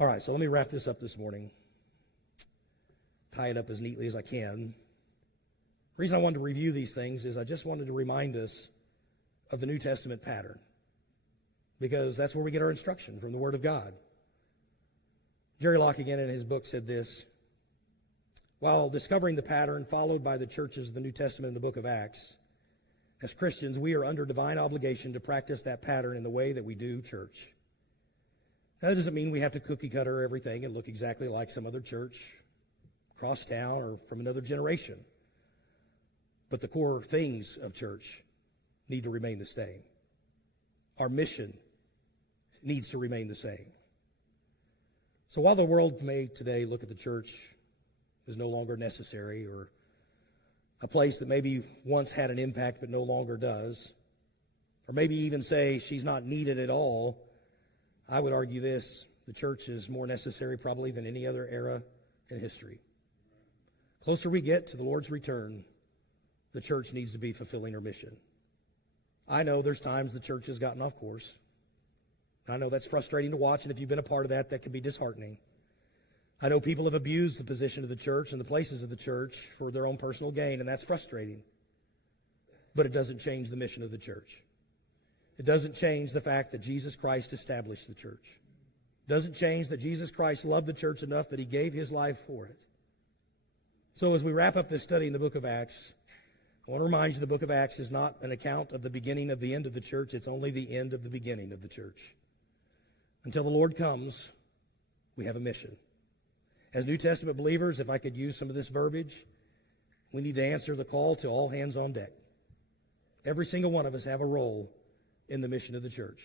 All right, so let me wrap this up this morning, tie it up as neatly as I can. The reason I wanted to review these things is I just wanted to remind us of the New Testament pattern, because that's where we get our instruction from the Word of God. Jerry Locke, again, in his book, said this: while discovering the pattern followed by the churches of the New Testament in the book of Acts, as Christians, we are under divine obligation to practice that pattern in the way that we do church. Now, that doesn't mean we have to cookie-cutter everything and look exactly like some other church across town or from another generation. But the core things of church need to remain the same. Our mission needs to remain the same. So while the world may today look at the church as no longer necessary, or a place that maybe once had an impact but no longer does, or maybe even say she's not needed at all, I would argue this: the church is more necessary probably than any other era in history. Closer we get to the Lord's return, the church needs to be fulfilling her mission. I know there's times the church has gotten off course. I know that's frustrating to watch, and if you've been a part of that, that can be disheartening. I know people have abused the position of the church and the places of the church for their own personal gain, and that's frustrating. But it doesn't change the mission of the church. It doesn't change the fact that Jesus Christ established the church. It doesn't change that Jesus Christ loved the church enough that he gave his life for it. So as we wrap up this study in the book of Acts, I want to remind you the book of Acts is not an account of the beginning of the end of the church. It's only the end of the beginning of the church. Until the Lord comes, we have a mission. As New Testament believers, if I could use some of this verbiage, we need to answer the call to all hands on deck. Every single one of us have a role in the mission of the church.